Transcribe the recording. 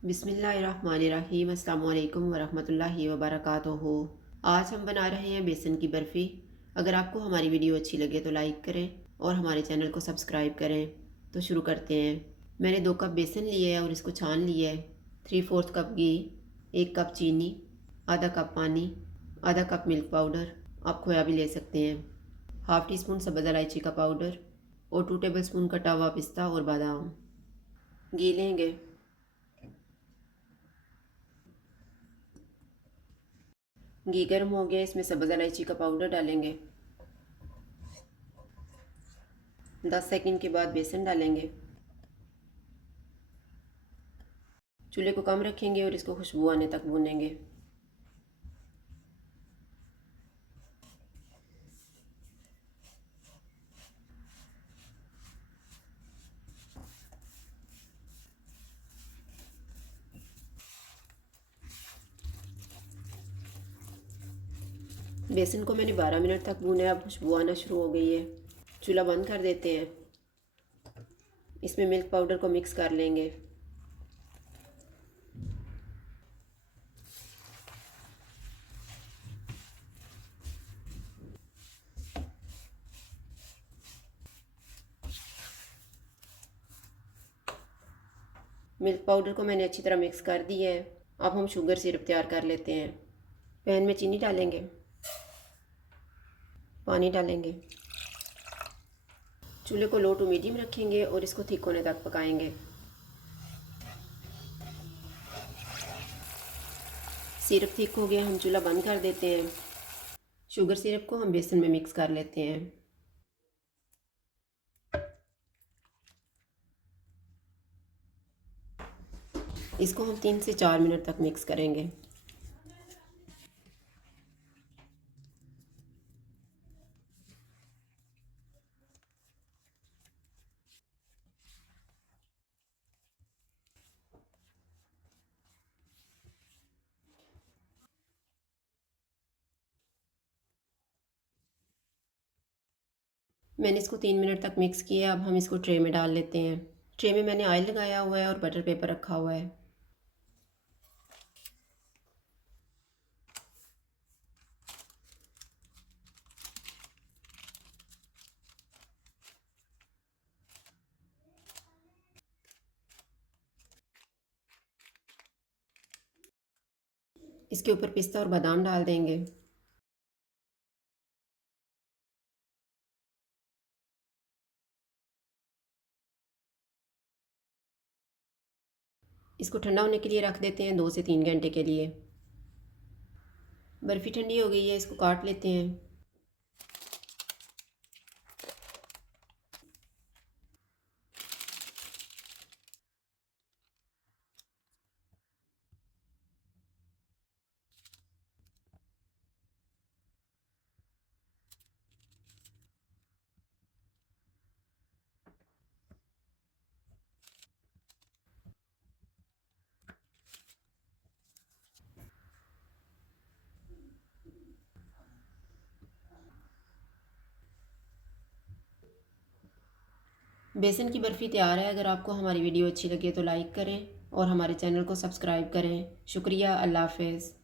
बिस्मिल्लाहिर्रहमानिर्रहीम। अस्सलाम वालेकुम वरहमतुल्लाहि वबरकातुहू। आज हम बना रहे हैं बेसन की बर्फ़ी। अगर आपको हमारी वीडियो अच्छी लगे तो लाइक करें और हमारे चैनल को सब्सक्राइब करें। तो शुरू करते हैं। मैंने 2 कप बेसन लिए है और इसको छान लिया है। 3/4 कप घी, 1 कप चीनी, आधा कप पानी, आधा कप मिल्क पाउडर, आप खोया भी ले सकते हैं, हाफ़ टी स्पून सब्ज़ इलायची का पाउडर और 2 टेबल स्पून कटा हुआ पिस्ता और बादाम। घी लेंगे, घी गर्म हो गया, इसमें सब्ज़ इलायची का पाउडर डालेंगे। 10 सेकंड के बाद बेसन डालेंगे। चूल्हे को कम रखेंगे और इसको खुशबू आने तक भूनेंगे। बेसन को मैंने 12 मिनट तक भूना है। अब खुशबू आना शुरू हो गई है। चूल्हा बंद कर देते हैं। इसमें मिल्क पाउडर को मिक्स कर लेंगे। मिल्क पाउडर को मैंने अच्छी तरह मिक्स कर दिया है। अब हम शुगर सिरप तैयार कर लेते हैं। पैन में चीनी डालेंगे, पानी डालेंगे, चूल्हे को लो टू मीडियम रखेंगे और इसको थिक होने तक पकाएंगे। सिरप थिक हो गया, हम चूल्हा बंद कर देते हैं। शुगर सिरप को हम बेसन में मिक्स कर लेते हैं। इसको हम 3 से 4 मिनट तक मिक्स करेंगे। मैंने इसको 3 मिनट तक मिक्स किया। अब हम इसको ट्रे में डाल लेते हैं। ट्रे में मैंने ऑयल लगाया हुआ है और बटर पेपर रखा हुआ है। इसके ऊपर पिस्ता और बादाम डाल देंगे। इसको ठंडा होने के लिए रख देते हैं 2 से 3 घंटे के लिए। बर्फ़ी ठंडी हो गई है, इसको काट लेते हैं। बेसन की बर्फ़ी तैयार है। अगर आपको हमारी वीडियो अच्छी लगे तो लाइक करें और हमारे चैनल को सब्सक्राइब करें। शुक्रिया। अल्लाह हाफ़िज़।